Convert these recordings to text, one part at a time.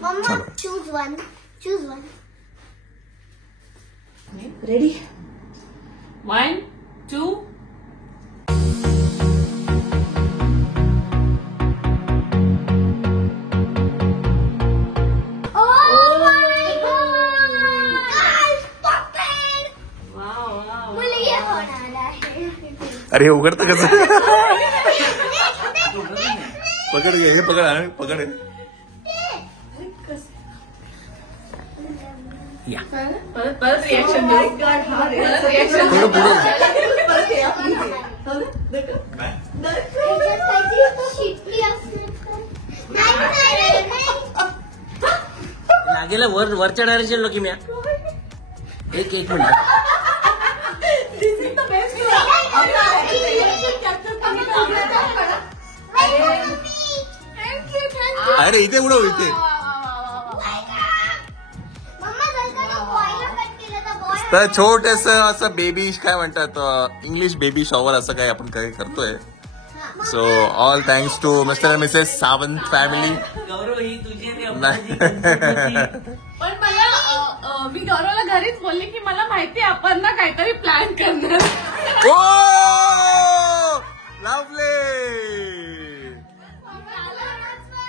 Mama, choose one. Choose one. Ready? 1, 2. अरे उघडतं कसं पकड घे हे पकड पकड या परत रिएक्शन थोडं पुढे लागेल वरच्या डायरेक्शन लोक मी एक मिनिट अरे इथे उडव इथे तर छोटस असं बेबी काय म्हणतात इंग्लिश बेबी शॉवर असं काय आपण काही करतोय. So all thanks to Mr and Mrs Sawant family. Gaurav ही तुझी पण मला मी गौरवला घरीच बोलले की मला माहिती आपण ना काहीतरी प्लॅन करणार. ओ लवली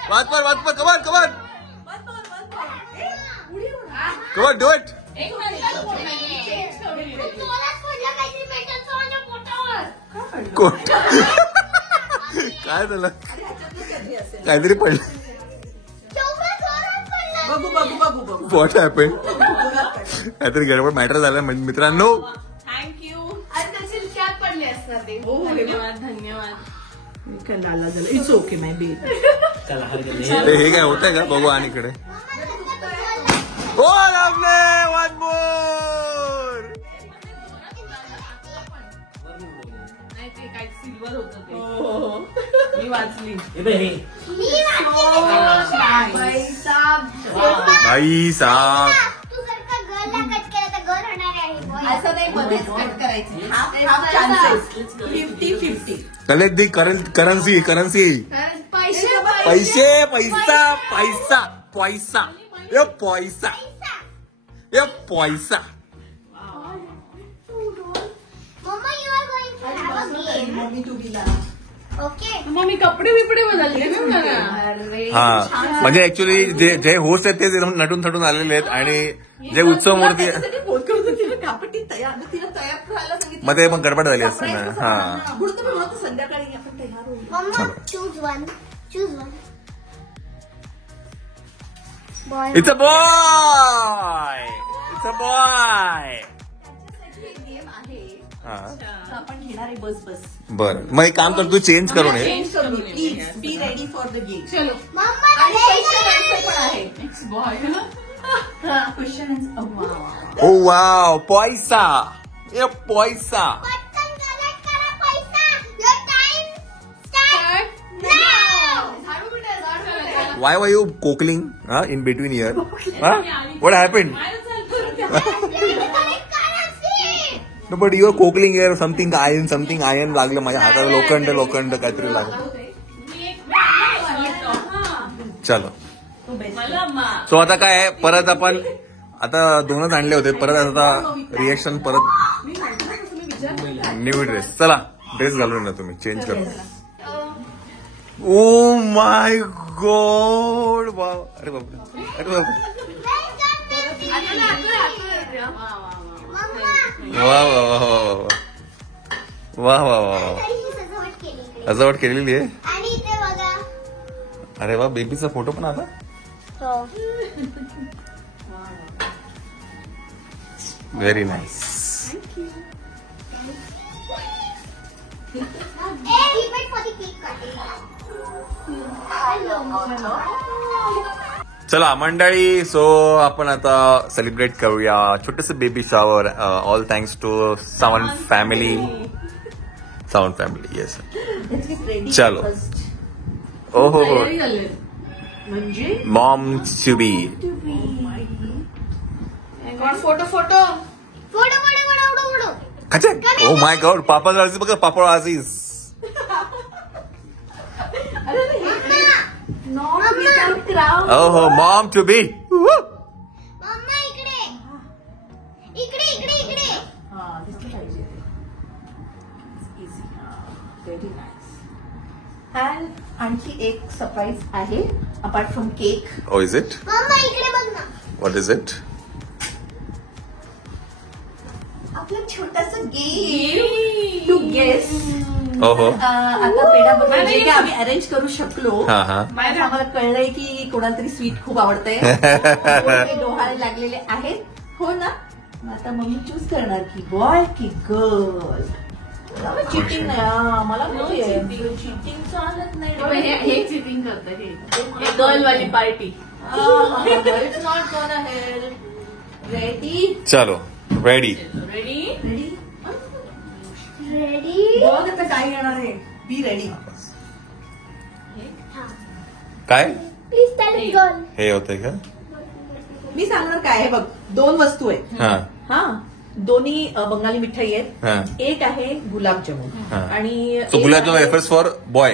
वाचपर कमान डू इट. एक मिनिट काय झालं काहीतरी पडलं. व्हॉट हॅपेंड काहीतरी गडबड मॅटर झालं मित्रांनो. थँक्यू. आणि त्याची कॅप पडले असणार ते. धन्यवाद. It's okay my baby. हे काय होतंय का बघू आणि इकडे. Oh lovely one more. नाही ते काय सिल्वर होतं ते. मी वाचली. भाई साहब तू जर का गर्लला कट केलं तर गर्ल होणार आहे. असं नाही मध्येच कट करायचं. Half chances 50-50. Collect the currency पैसे पैसा पैसा पैसा ये पैसा ये पैसा. Mumma you are going to have a game. Mummy तू बिला. ओके. मग मी कपडे बिपडे बदलले ना मला. हा म्हणजे ऍक्च्युली जे होस्ट आहेत ते नटून थटून आलेले आहेत आणि जे उत्सव मूर्ती फोन करून तिला कापटी तयार तिला तयार करायला सांगितलं. मध्ये मग गडबड झाली असते ना. हा म्हणून मी म्हणतो संध्याकाळी आपण तयार होऊ. Mamma choose one. Boy. It's a boy game आहे हा आपण घेणार आहे. बस बरं मग एक काम कर तू चेंज करून ये. चेंज करून please be ready for the game. चलो. मम्मा आणि क्वेश्चन आन्सर पण आहे. Next boy. Question answer. Oh wow पैसा ये पैसा. पटकन कलेक्ट करा पैसा. Your time start now. Why were you cockling in between here? What happened? No, but you are cockling here. Something iron लागलं माझ्या हाताला. लोखंड काहीतरी लागलं. चलो सो आता काय आहे परत आपण आता दोनच आणले होते परत आता रिएक्शन परत न्यू ड्रेस. चला ड्रेस घालून ना तुम्ही चेंज करा. ओ माय गॉड वाव. अरे बापरे वा वा वा वा वा वा सजावट केलेली आहे. आणि इथे बघा. अरे वा बेबीचा फोटो पण आला. Very nice. चला मंडळी सो आपण आता सेलिब्रेट करूया छोटस baby shower. All thanks to Sawant family. Yes चलो. ओहो म्हणजे mom to be. Photo. Oh my God papa आजीज बघा पापा आजीज. नॉट हो मॉम टू बी. मम्मा इकडे इकडे इकडे इकडे. हा दिसलं पाहिजे. इझी. Very nice. अँड आणखी एक सरप्राईज आहे apart from cake. Oh, is it? Mamma इकडे बघ ना. What is it? आपलं छोटंसं गेम टू गेस. Oh, हो. आता पेढा जे काही आम्ही अरेंज करू शकलो हा हा. आता आम्हाला कळलंय की कोणाला तरी स्वीट खूप आवडतंय. काही डोहाळे लागलेले आहेत. हो ना. आता मम्मी चूज करणार की बॉय की गर्ल. चिटिंग नाही. मला चिटिंग चालत नाही. हे चिटिंग करतं हे गर्ल वाली party. It's not gonna help. Ready. चलो रेडी. रेडी. रेडी. रेडी. बघ आता काय येणार आहे. Be ready. काय प्लीज टेल इट गर्ल. हे होतंय का? मी सांगणार काय आहे बघ. 2 वस्तू आहेत. हा हा दोन्ही बंगाली मिठाई आहेत. हा. एक आहे गुलाबजामुन हा. आणि so gulab jam refers for boy.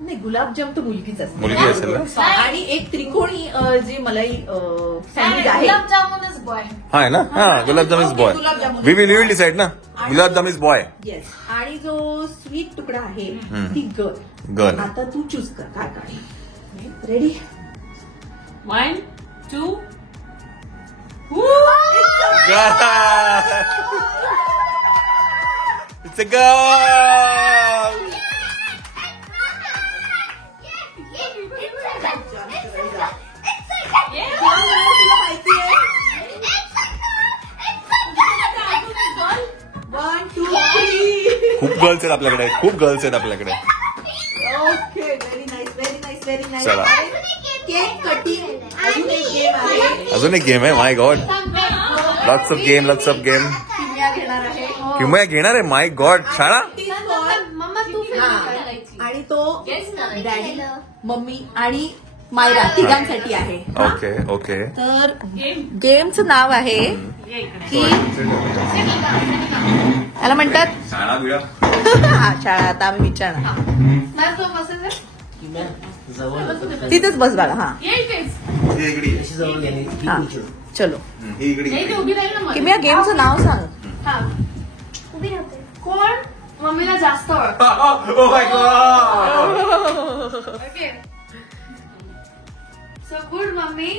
नाही गुलाबजाम तर मुलगीच असते. मुलगी असेल ना? आणि एक त्रिकोणी जी मलाई सँडविच आहे. गुलाबजामुनच बॉय. हा आहे ना. हा gulab jam is boy. Gulab jamun. We will decide ना. Gulab jam is boy. येस. आणि जो स्वीट तुकडा आहे हम्म. ती गर्ल. गर्ल. आता तू चूज कर काय काय. रेडी. 1 2. It's a girl. खूप गर्ल्स आहेत आपल्याकडे. खूप गर्ल्स आहेत आपल्याकडे. Okay. Very nice. Very nice. Very nice. चला. केक कटिंग अजून एक गेम आहे. अजून एक गेम आहे. My God. Lots of game. Lots of game. Kimaya घेणार आहे. किंवा घेणार आहे. My God. शाळा. मम्मा तू आणि तो Guess करायची. डॅडी मम्मी आणि मायरा तिघांसाठी आहे. Okay okay. तर गेमचं नाव आहे की याला म्हणतात शाळा बिळा. हा शाळा. आता आम्ही विचारणार. जवळ तिथेच बस बाळा. हा ही इकडे ये. अशी जवळ गेली की हा. उचलू. चलो ही इकडे ये. उभी राहील ना किमया गेमचं नाव सांग. उभी राहते. कोण मम्मीला जास्त ओळख. Oh my God. Okay. So good mummy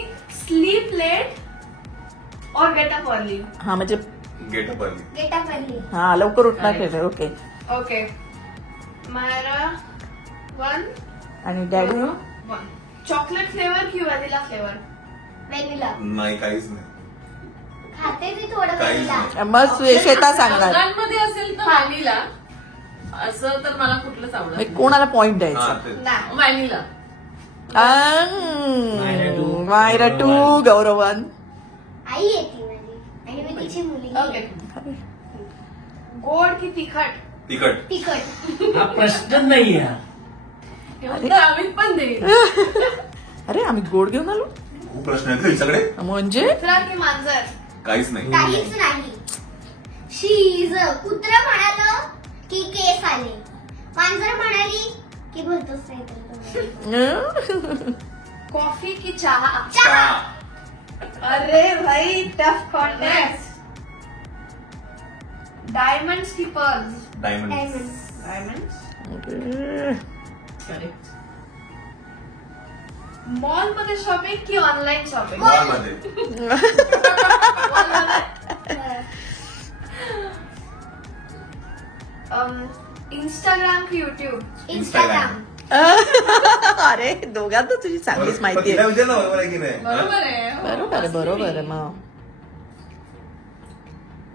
sleep late और गेट अप अर्ली. हा म्हणजे Get up early. गेटा पडली. हा लवकर उठणार खेळ. ओके. ओके. मायरा 1 आणि डॅडी 1. चॉकलेट फ्लेवर की व्हॅनिला फ्लेवर. वेनिला. नाही काहीच नाही. खाते ती थोडं काहीच वेनिला. मग श्वेता सांगणार. मध्ये असेल तर व्हॅनिला. असं तर मला कुठलंच आवडत म्हणजे कोणाला पॉइंट द्यायचा. हा, ते. नाही. व्हॅनिला. मायरा 2 गौरव 1. आई येते माझी आणि मी तिची मुलगी. ओके. गोड की तिखट. तिखट. तिखट. हा प्रश्न नाही आहे. एवढं आम्ही पण दे. अरे आम्ही गोड घेऊन आलो खूप प्रश्न आहेत सगळे. म्हणजे कुत्रा की मांजर. काहीच नाही. काहीच नाही. शीज. कुत्रा म्हणालं की केस आले. मांजर म्हणाली की बोलतोच नाही. कॉफी की चहा. चहा. अरे भाई टफ कॉन्टेस्ट. डायमंड्स की pearls. Diamond. Diamonds. Correct. Mall मध्ये शॉपिंग की ऑनलाईन शॉपिंग. मॉल मध्ये. इंस्टाग्राम की युट्यूब. इंस्टाग्राम. अरे दोघांना तुझी चांगलीच माहिती तिला आहे. विचार ना बरोबर आहे की नाही. बरोबर आहे. बरोबर आहे. बरोबर आहे. मग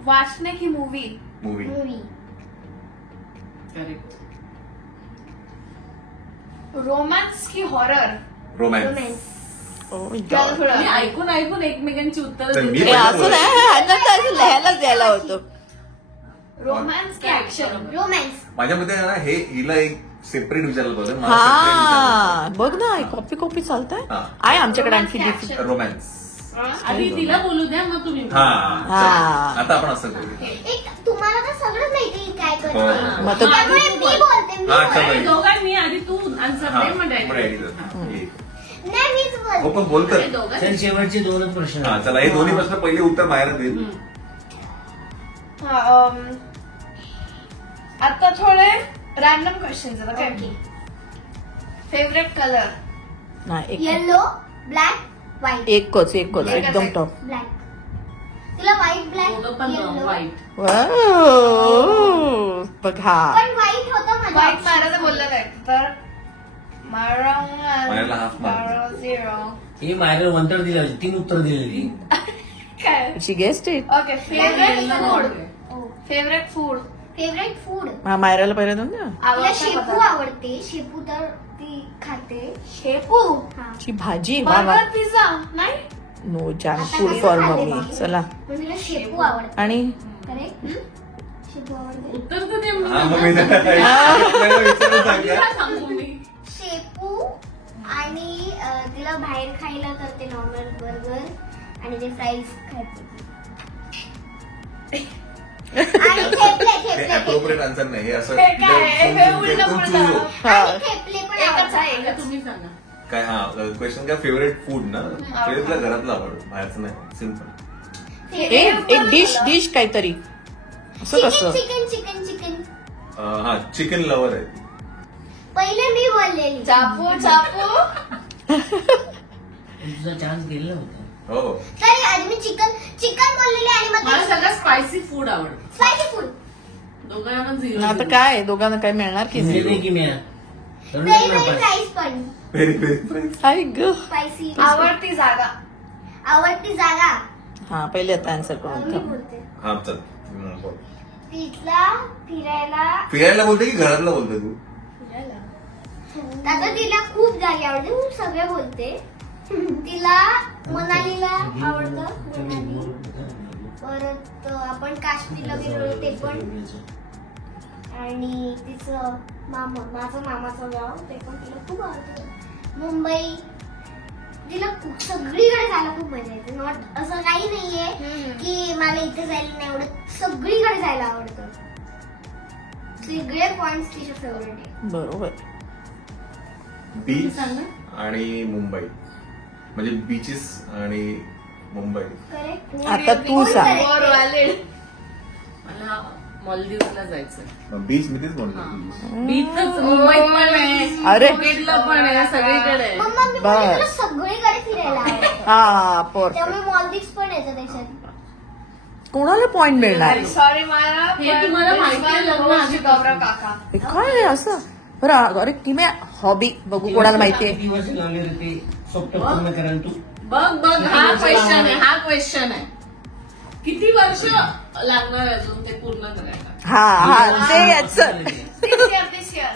वाचणे की movie. Movie. Movie. Correct. Romance की हॉरर. रोमॅन्स. रोमॅन्स. मी ऐकून ऐकून एकमेकांची उत्तर तर मी देते. असं नाही. ह्यांना तर असं लिहायलाच द्यायला होतं. रोमॅन्स की ऍक्शन. रोमॅन्स. माझ्या मते ना हे हिला एक सेपरेट विचारलं पाहिजे. मला separate हा बघ ना कॉपी कॉपी चालतंय. हा. आहे आमच्याकडे आणखी Romance डिफी. action. रोमॅन्स. आधी तिला बोलू द्या मग तुम्ही. हा. हा. चला. आता आपण असं करूया. एक तुम्हाला तर सगळंच माहिती काय करते. हो. मग तर त्यामुळे मी बोलते. मी हा, बोलते. चला. दोघांनी आधी तू आन्सर हा, दे मग मग direct. ready झालं. एक. नाही मीच हो बोलते. पण बोलतात. हे दोघं चल शेवटचे दोनच प्रश्न हा चला हे दोन्ही प्रश्न पहिले उत्तर बाहेर देईल. आता थोडे random question okay okay. Favourite colour नाही येलो ब्लॅक व्हाईट. एकच एकदम टॉप. ब्लॅक. तिला व्हाईट ब्लॅक दोघं पण येलो. व्हाईट बघा पण व्हाईट होतं माझं. व्हाईट मारायला बोललं काय तर मारायला half mark. हे मायरा वंतर दिला 3 उत्तर दिलेली. काय she guessed it. Okay favourite food Oh. Favourite food favourite food. हा मायराला पहिला दोन द्या. तिला शेपू आवडते. शेपू तर ती खाते. शेपू हा. ची भाजी वा वा. बर्गर पिझ्झा नाही no junk food for mummy. चला पण तिला शेपू आवडते. आणि करेक्ट. शेपू आवडते. उत्तर तर दे हा मग मी आपल्याला विचारून सांगा. सांगू मी शेपू आणि तिला बाहेर खायला करते नॉर्मल बर्गर आणि ते फ्राईज खाते. आणि थेपले अप्रोप्रिएट आन्सर नाही हे असं हे काय? हे उलटं तू- पुलटं. तू- आणि थेपले पण एकच आवडतात. आहे एकच तुम्ही सांगा काय हा क्वेश्चन काय फेवरेट फूड ना फेवरेटला घरातलं आवड बाहेरचं नाही सिम्पल. एक डिश काहीतरी असं चिकन कसं. Chicken chicken chicken. हा चिकन लवर आहे. पहिले मी बोललेली. चापू चापू तुझा चान्स गेला होता. हो तरी आधी मी चिकन चिकन बोललेली आणि मला मग सगळं स्पायसी फूड आवडतं स्पायसी फूड. दोघांना पण झिरो आता काय दोघांना काय मिळणार की किती zero? नाही की मी व्हेरी व्हेरी प्राईस पण व्हेरी व्हेरी आई ग. स्पायसी. आवडती जागा आवडती जागा. हा पहिले आता आन्सर मी करून बोलते. हा चल बोल. तिथला फिरायला बोलते की घरातला बोलते तू. आता तिला खूप जागी आवडते. खूप सगळे बोलते. तिला मनालीला आवडतं. मनाली. परत आपण काश्मीरला गेलो ते पण. आणि तिचं माझं मामाचं गाव ते पण तिला खूप आवडतं. मुंबई तिला सगळीकडे जायला खूप मजा येते. नॉट असं काही नाहीये की मला इथे जायला नाही आवडत. सगळीकडे जायला आवडतं. सगळे पॉइंट तिचे फेवरेट आहे. बरोबर. बीच आणि मुंबई म्हणजे बीचेस आणि मुंबई. करेक्ट. आता तू सांग. वर वाले मला मॉलदीवला जायचंय बीच मी तेच म्हणतो. बीचच मुंबईत पण आहे अरे. पुण्यातलं पण आहे सगळीकडे आहे. मम्मा मी बस. बोलले तुला सगळीकडे फिरायला आवडतं. हा पर त्यामुळे मॉलदीव्स पण येतं त्याच्यात. कोणाला पॉइंट मिळणार. सॉरी मला हे तुम्हाला माहिती आहे लग्न आधी गौरव काका हे काय आहे असं बरं. अरे किती हॉबी बघू कोणाला माहितीये. किती वर्ष लागले रे ते स्वप्न पूर्ण करायला तू. बघ बघ हा क्वेश्चन आहे किती वर्ष लागणार अजून ते पूर्ण करायला हा ते याचं दिस इयर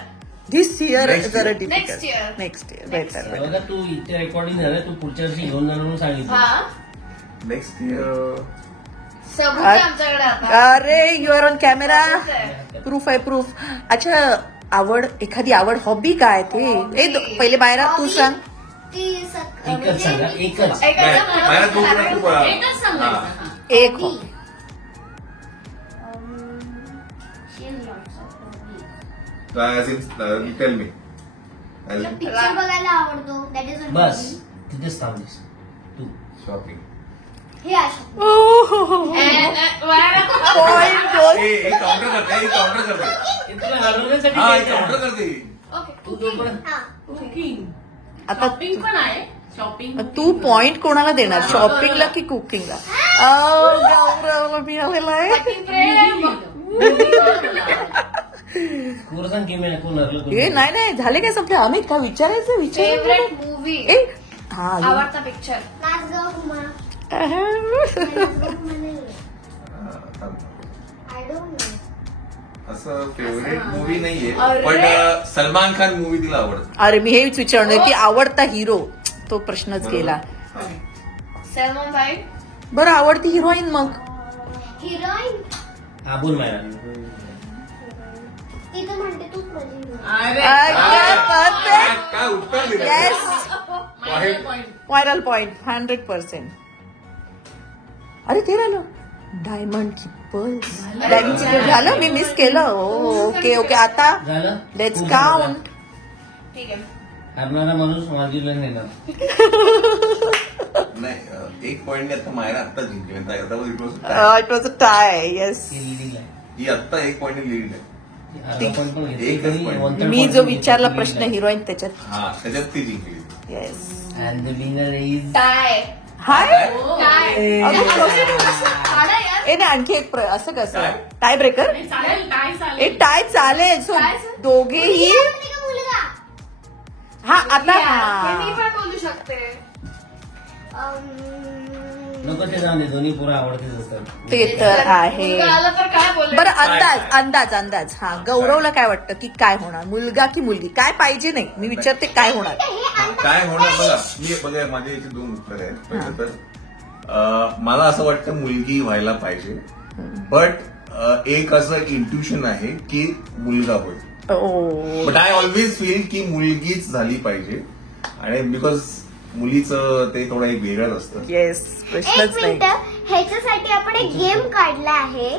दिस इयर Next जरा year. Difficult. year. Next year better. बघा तू इथे रेकॉर्डिंग झालं तू पुढच्या वर्षी घेऊन जाणार म्हणून सांगितलं. हा नेक्स्ट इयर सबूत आहे आमच्याकडे आता अरे you are on camera. Proof आहे प्रूफ. अच्छा आवड एखादी आवड हॉबी काय ते पहिले बाहेर तू सांग. ती एकच सांगा एकच. मला तू एकच सांगायचं हा. एक hobby. टेल मी पिक्चर बघायला आवडतो. दॅट इज बस तिथेच थांबलीस तू. शॉपिंग. हे असं पॉइंट दोन. काउंटर करते काउंटर करते हे तुला हरवण्यासाठी हा केलं. काउंटर करते. तू जोपर्यंत हा. कुकिंग आता शॉपिंग पण आहे शॉपिंग तू पॉइंट कोणाला देणार शॉपिंगला की कुकिंगला. गौरव मिळालेला आहे. स्कोर सांग की मी कोण हरलं ए नाही नाही झाले काय संपले. अमित काय विचारायचं विचार. फेवरेट मूवी ए हा आवडता पिक्चर नाच गं हुमा. I don't know. असं फेवरेट मूवी नाहीये अरे. पण सलमान खान मूवी तिला आवडत. अरे मी हेच विचारणार की आवडता हिरो तो प्रश्नच गेला. सलमान भाई बरं आवडती हिरोईन मग. हिरोईन हा बोल मायरा. ती तर म्हणते तूच माझी heroine. अरे काय उत्तर दिलं. Yes point viral point 100%. अरे ते राहिलं डायमंडची पल्स. डायमंडची पल्स झालं मी मिस केलं. ओके ओके आता झालं लेट्स तू काउंट. ठीक आहे हारणारा माणूस मार्जिनला नेणार. नाही, 1 पॉईंट आता मायरा आत्ता जिंकली. It was a tie. Yes, ती leading आहे. ही आत्ता 1 पॉईंट लीड आहे. हारला point पण घेतली एकच तरी point. 1/3 मी point जो घेतली. विचारला ती प्रश्न lead आहे. हिरोईन त्याच्यात. हा, त्याच्यात ती जिंकली. Yes. And the winner is tie हाय टाय ए नाही, आणखी एक असं कसं काय? Tie breaker. चालेल टाय ए चालेल टाय चालेल. सो काय sir? दोघेही. मुलगा हा आता हे मी हा. पण बोलू शकते. नको ते जाऊन दे, दोन्ही पोरं आवडतेच असतात. ते तर आहे. मुलगा आला तर काय बोलेल? बरं, अंदाज हा गौरवला काय वाटतं की काय होणार, मुलगा की मुलगी? काय पाहिजे नाही, मी विचारते काय होणार. काय होणार बघा माझे याचे 2 उत्तर आहेत. पहिलं तर मला असं वाटतं मुलगी व्हायला पाहिजे, बट एक असं इंट्युशन आहे की मुलगा होईल. बट आय ऑलवेज फील की मुलगीच झाली पाहिजे. आणि बिकॉज मुलीचं ते थोडं एक वेगळंच असतं. येस, एक प्रश्नच नाही. मिनिट, ह्याच्यासाठी आपण एक गेम काढला आहे,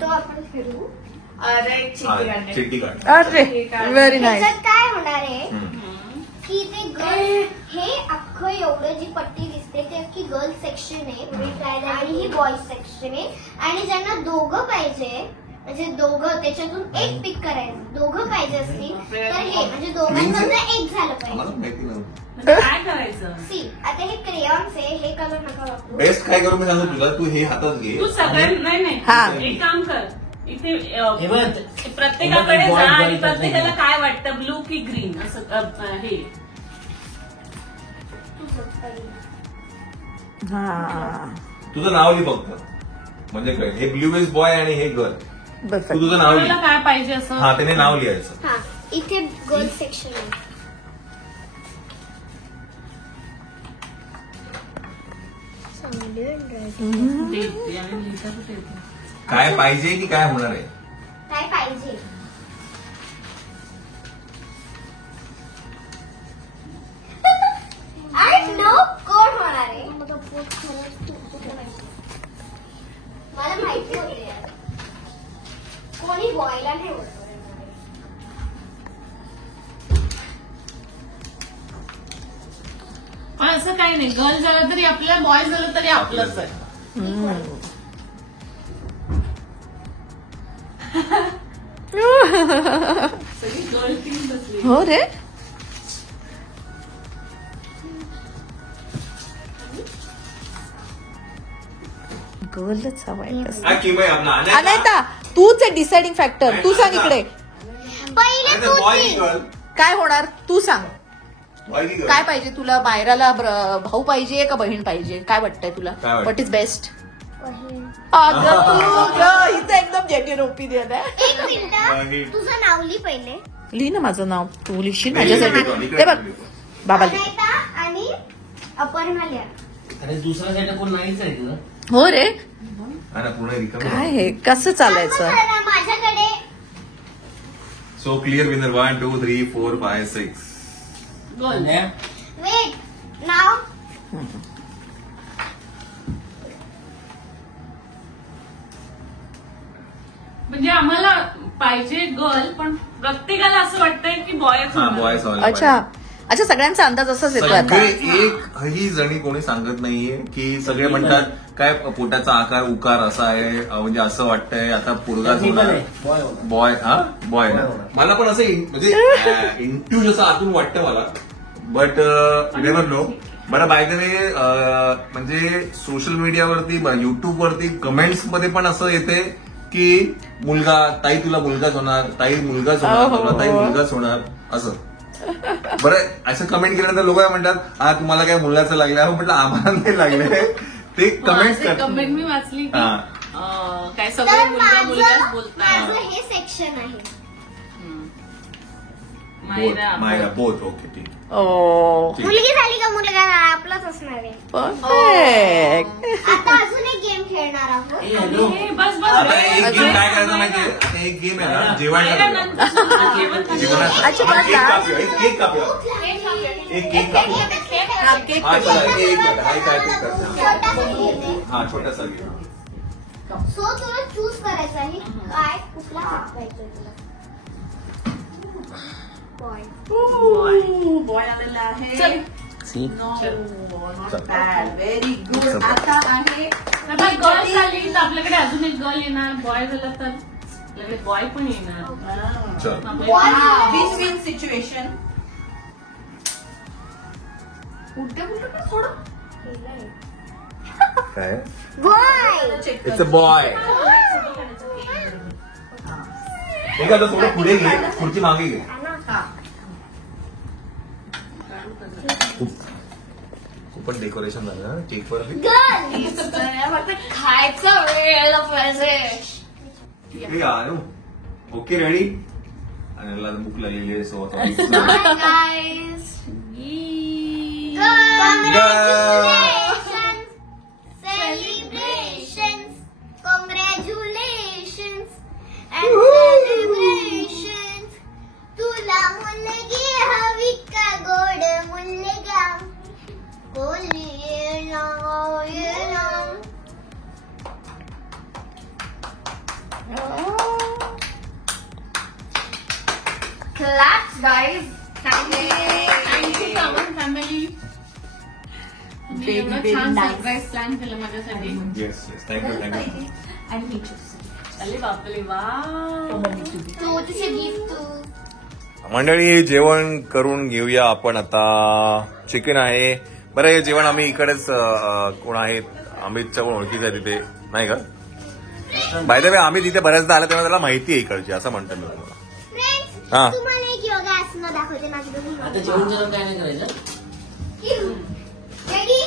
तो आपण फिरू. अरे हा, चिकन आहे. चिट्टी काढ. अरे व्हेरी नाईस. ह्याच्यात काय होणार आहे की ते गर्ल, हे अख्खं एवढं जी पट्टी दिसते ते अख्खी गर्ल सेक्शन आहे आणि ही बॉईज सेक्शन आहे. आणि ज्यांना दोघं पाहिजे, म्हणजे दोघं त्याच्यातून एक पिक करायचं, दोघं पाहिजे असतील तर हे म्हणजे दोघांमधलं एक झालं मला पाहिजे. माहिती नव्हतं. काय करायचं? सी, आता हे क्रेयॉन्स आहे, हे कलर नका वापरू. बेस्ट काय करू मी सांगू तुला, तू हे हातात घे. तू सगळ्यां हा. नाही एक काम कर, इथे हे बघ, प्रत्येकाकडे हे बघ, जा आणि boy प्रत्येकाला नाही. काय वाटतं, ब्लू की ग्रीन असं हे. हा तुझं नाव लिह फक्त, म्हणजे काय, हे ब्ल्यू इज बॉय आणि हे गर्ल. बस. तू तुझं नाव तुला लिह. काय पाहिजे असं? हा, त्याने नाव लिहायचं. हा, इथे गर्ल सेक्शन आहे. दे, आणि लिहिता कुठे येते? काय पाहिजे की काय होणार आहे. काय पाहिजे? आय नो कोण होणार आहे. मला माहिती होते यार. कोणी बॉयला नाही ओळखत. पण असं काही नाही, गर्ल झालं तरी आपलं, बॉय झालं तरी आपलंच आहे. सगळी गर्ल टीम बसली. हो रे. गर्लच हवाय. हा, किंवा आपला अनायता, तूच आहे डिसाइडिंग फॅक्टर. तू सांग इकडे पहिले तू बॉय की ती. गर्ल. काय होणार, तू सांग. बॉय की गर्ल. काय पाहिजे तुला? मायराला भाऊ पाहिजे का बहीण पाहिजे? काय वाटतंय तुला? काय वाटतं? What is best? बहीण. हिचं एकदम जेन्युइन ओपिनियन आहे. एक मिनिट, तुझं नाव लिही पहिले. लिही ना माझं नाव. तू लिहिशील नाही, माझ्यासाठी. इकडे ते बघ लिहितो. बाबा लिह. अनायता आणि अपर्णा लिहा. अरे दुसरा साईड कोण नाहीच आहे तुला. हो रे. हा ना, पूर्ण रिकाम. काय हे कसं चालायचं? जरा माझ्याकडे. So clear winner 1 2 3 4 5 6. Girl. Wait, नाव. म्हणजे आम्हाला पाहिजे गर्ल, पण प्रत्येकाला असं वाटतंय की बॉयच हा, होणार. बॉय सवाल. अच्छा अच्छा, सगळ्यांचा अंदाज असाच येतो आता. सगळे एकही जणी कोणी सांगत नाहीये की सगळे म्हणतात काय पोटाचा आकार उकार असा आहे, म्हणजे असं वाटतंय आता पोरगाच होणार. बॉय होणार. बॉय, हा बॉय ना. मला पण असं म्हणजे इंट्यूज असं आतून वाटतं मला, बट नेव्हर नो. बरं, बाय द वे, म्हणजे सोशल मीडियावरती, युट्यूबवरती कमेंट्स मध्ये पण असं येते की मुलगा, ताई तुला मुलगाच होणार, ताई मुलगाच होणार, तुला ताई मुलगाच होणार असं. बरं, असं कमेंट केल्यानंतर लोक काय म्हणतात, हा तुम्हाला काय मुलाचं लागलं? म्हटलं आम्हाला नाही लागले. ते कमेंट कमेंट मी वाचली की हा. काय सगळे तर मुलगा मुलगाच बोलतात. माझं हे सेक्शन आहे. मायरा बोथ. ओके, ठीक. ओ मुलगी झाली का मुलगा आपलाच असणार आहे. परफेक्ट. आता अजून एक गेम खेळणार आहोत. ए, हॅलो. हे बस आता बस एक गेम काय करायचं माहितीये? आता एक गेम आहे ना, जेवायला मायरा करूया. नंतर जेवण जेवणाचं. अच्छा, हा, केक बस. कापूया, एक केक कापूया. एक केक कापूया. हा, केक हा, चला, एक मिनिट. हा, काय केक करते? छोटासा घेते. हा, छोटासा घे. सो तुला चूज करायचं आहे काय, कुठला केक पाहिजे तुला. बॉय बॉय आलेला आहे. चल. See? Not bad, very good. आता आहे आता गर्ल आली तर आपल्याकडे अजून एक गर्ल येणार, बॉय झाला तर आपल्याकडे बॉय पण येणार. चल. Win win situation. काय बॉय इट्स अ बॉय. ठीक आहे, थोडं पुढे घे, खुर्ची मागे घे. खूप पण डेकोरेशन झालं ना केक वर. गर्ल खायचा वेळ पाहिजे. Okay ready. आणि याला बुक लागलेली आहे सो आता guys. Congratulations, congratulations and celebrations. तुला मुलगी हवी का गोड मुलगा कोणी येणार. Claps, guys. Thank you come on family. तुम्ही एवढं Baby छान nice. सरप्राईज प्लॅन केलं माझ्यासाठी. Yes yes thank you. आणि ही choose. अरे बापरे वा. तू तिचे गिफ्ट मंडळी जेवण करून घेऊया आपण आता. चिकन आहे. बरं हे जेवण आम्ही इकडेच कोण आहेत अमितच्या कोण ओळखीचं आहे तिथे नाही का. बाय द वे आम्ही तिथे बऱ्याचदा आला तेव्हा त्याला माहिती आहे इकडची असं म्हणतो मी तुम्हाला. हा. तुम्हाला एक योगा आसन दाखवते माझी आता जेवण काय नाही करायचं. Ready.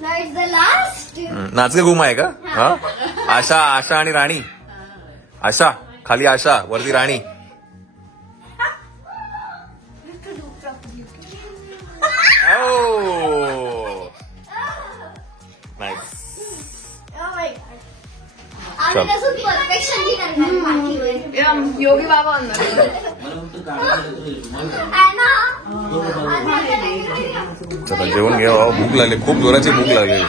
Now it's the last. नाचके घुम आहे का. हा आशा आशा आणि राणी. आशा खाली आशा वरती राणी. नाईस. आम्ही तसं परफेक्शनली करणार पाठीवर. योगी बाबा आणणार. मला फक्त काढायचं चला जेवण घ्या. भूक लागली खूप जोराची भूक लागली.